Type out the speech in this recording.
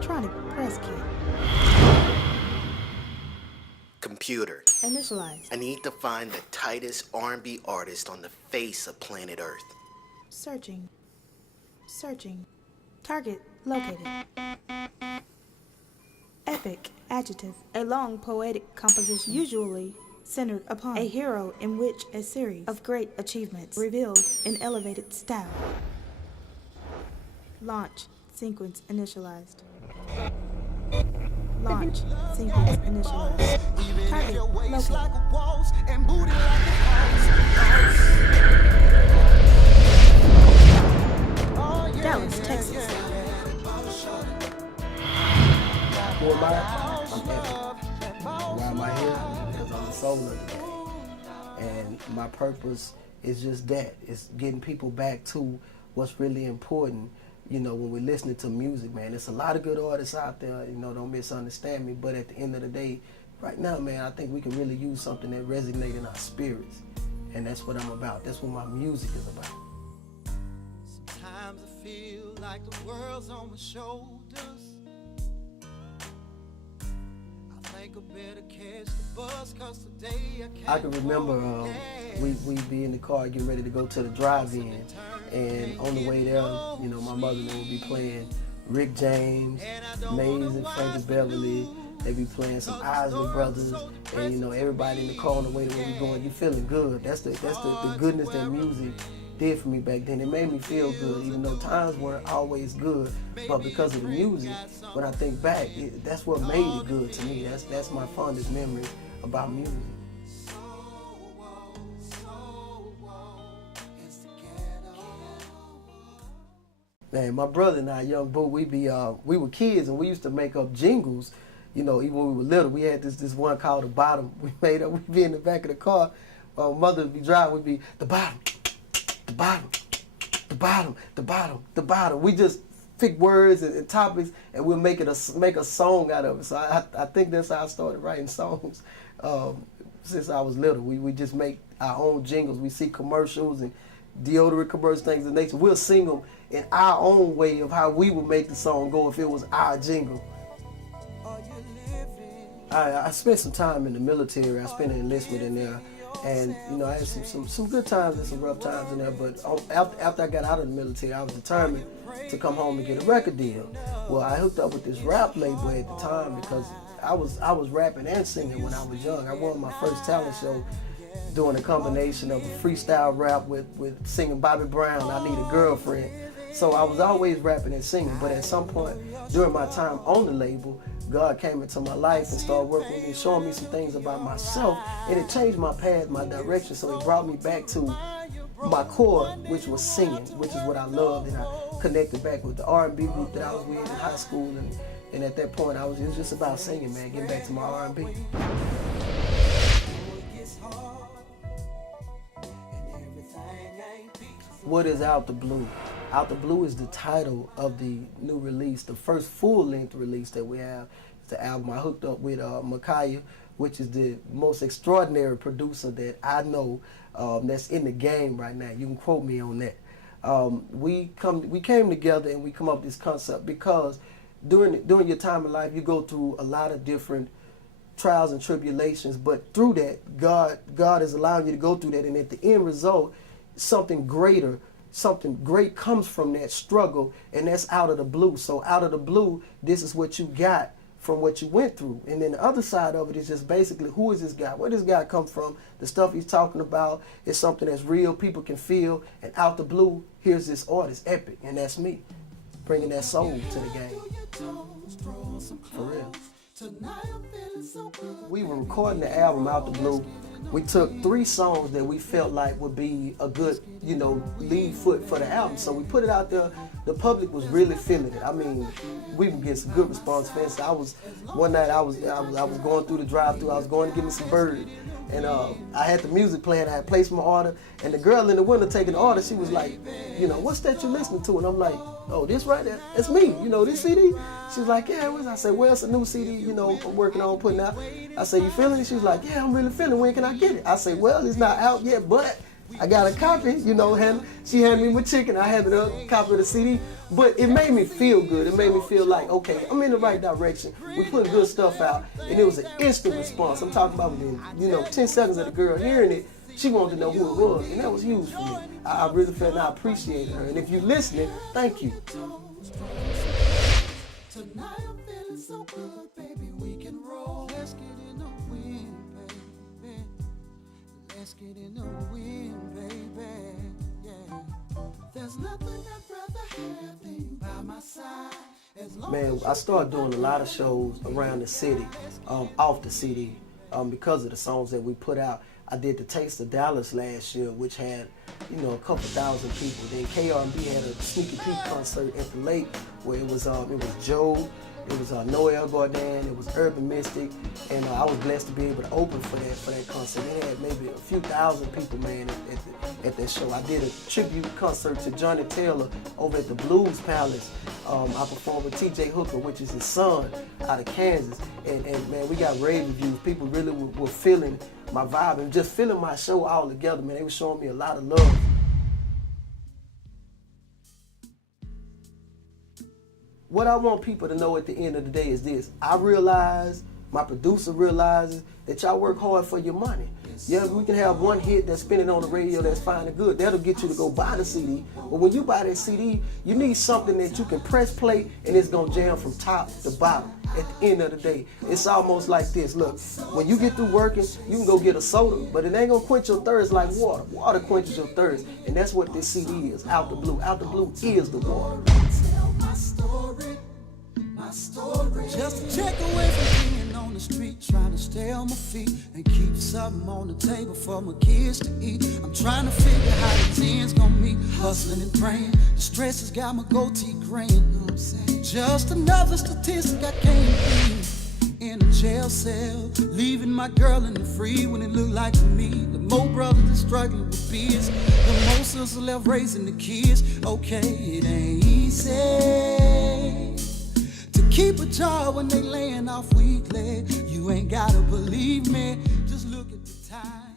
electronic press kit. Computer. Initialize. I need to find the tightest R&B artist on the face of planet Earth. Searching. Searching. Target located. Epic, adjective, a long poetic composition, usually centered upon a hero in which a series of great achievements revealed in elevated style. Launch sequence initialized. Launch sequence initialized. Target located. Dallas, Texas. Who am I? I'm Epik. Why am I here? Because I'm the soul of the game. And my purpose is just that. It's getting people back to what's really important. You know, when we're listening to music, man, there's a lot of good artists out there, you know, don't misunderstand me, but at the end of the day, right now, man, I think we can really use something that resonates in our spirits. And that's what I'm about. That's what my music is about. Sometimes I feel like the world's on my shoulders. I can remember we'd be in the car getting ready to go to the drive-in, and on the way there, you know, my mother would be playing Rick James, Maze and Frankie Beverly. They'd be playing some Isley Brothers, and you know, everybody in the car on the way to where we going, you feeling good. That's the goodness that music did for me back then. It made me feel good, even though times weren't always good. But because of the music, when I think back, that's what made it good to me. That's my fondest memory about music. Man, my brother and I, young boo, we were kids and we used to make up jingles. You know, even when we were little, we had this one called The Bottom. We made up, we'd be in the back of the car. Mother would be driving, we'd be, the bottom. The bottom, the bottom, the bottom, the bottom. We just pick words and topics, and we'll make a song out of it. So I think that's how I started writing songs since I was little. We just make our own jingles. We see commercials and deodorant commercials, things of nature. We'll sing them in our own way of how we would make the song go if it was our jingle. I spent some time in the military. I spent an enlistment in there. And you know, I had some good times and some rough times in there, but after I got out of the military, I was determined to come home and get a record deal. Well, I hooked up with this rap label at the time because I was rapping and singing when I was young. I won my first talent show doing a combination of a freestyle rap with singing Bobby Brown, I Need a Girlfriend. So I was always rapping and singing, but at some point during my time on the label, God came into my life and started working with me, showing me some things about myself, and it changed my path, my direction, so it brought me back to my core, which was singing, which is what I loved, and I connected back with the R&B group that I was with in high school, and at that point, it was just about singing, man, getting back to my R&B. What is Out the Blue? Out the Blue is the title of the new release, the first full-length release that we have. It's the album I hooked up with Micaha, which is the most extraordinary producer that I know that's in the game right now. You can quote me on that. We came together and we come up with this concept because during your time in life, you go through a lot of different trials and tribulations, but through that, God is allowing you to go through that, and at the end result, something great comes from that struggle, and that's out of the blue. So out of the blue, this is what you got from what you went through. And then the other side of it is just basically, who is this guy? Where does this guy come from? The stuff he's talking about is something that's real, people can feel, and out the blue, here's this artist, Epik, and that's me, bringing that soul to the game. For real. We were recording the album Out the Blue. We took 3 songs that we felt like would be a good, you know, lead foot for the album. So we put it out there. The public was really feeling it. I mean, we would get some good response. One night I was going through the drive-thru. I was going to get me some bird, and I had the music playing. I had placed my order, and the girl in the window taking the order, she was like, you know, what's that you're listening to? And I'm like, oh, this right there, that's me. You know, this CD. She was like, yeah, it was. I said, well, it's a new CD, you know, I'm working on putting out. I said, you feeling it? She was like, yeah, I'm really feeling it. When can I get it? I said, well, it's not out yet, but I got a copy, you know, she handed me my chicken, I had a copy of the CD, but it made me feel good. It made me feel like, okay, I'm in the right direction. We put good stuff out, and it was an instant response. I'm talking about within, 10 seconds of the girl hearing it, she wanted to know who it was, and that was huge for me. I really felt I appreciated her, and if you're listening, thank you. Tonight I'm feeling so good, baby, we can roll. Let's get in the wind, baby. Let's get in the wind, baby. Yeah. There's nothing I'd rather have than you by my side. Man, I started doing a lot of shows around the city, off the CD, because of the songs that we put out. I did the Taste of Dallas last year, which had, a couple thousand people. Then KR&B had a sneaky peek concert at the lake where it was Joe, it was Noel Gordon, it was Urban Mystic, and I was blessed to be able to open for that concert. It had maybe a few thousand people, man, at that show. I did a tribute concert to Johnny Taylor over at the Blues Palace. I performed with TJ Hooker, which is his son, out of Kansas, and man, we got rave reviews. People really were feeling my vibe and just feeling my show all together, man. They were showing me a lot of love. What I want people to know at the end of the day is this. I realize, my producer realizes that y'all work hard for your money. Yeah, we can have one hit that's spinning on the radio that's fine and good. That'll get you to go buy the CD. But when you buy that CD, you need something that you can press play and it's gonna jam from top to bottom. At the end of the day, it's almost like this. Look, when you get through working, you can go get a soda, but it ain't gonna quench your thirst like water. Water quenches your thirst, and that's what this CD is, Out the Blue. Out the Blue is the water. Tell my story. Just a check away from being on the street, trying to stay on my feet and keep something on the table for my kids to eat. I'm trying to figure how the ends gonna meet, hustling and praying. The stress has got my goatee graying, you know what I'm saying? Just another statistic I can't be in a jail cell, leaving my girl in the free when it looked like to me. The more brothers are struggling with beers, the more sisters left raising the kids. Okay, it ain't easy keep a job when they laying off weekly. You ain't gotta believe me, just look at the time.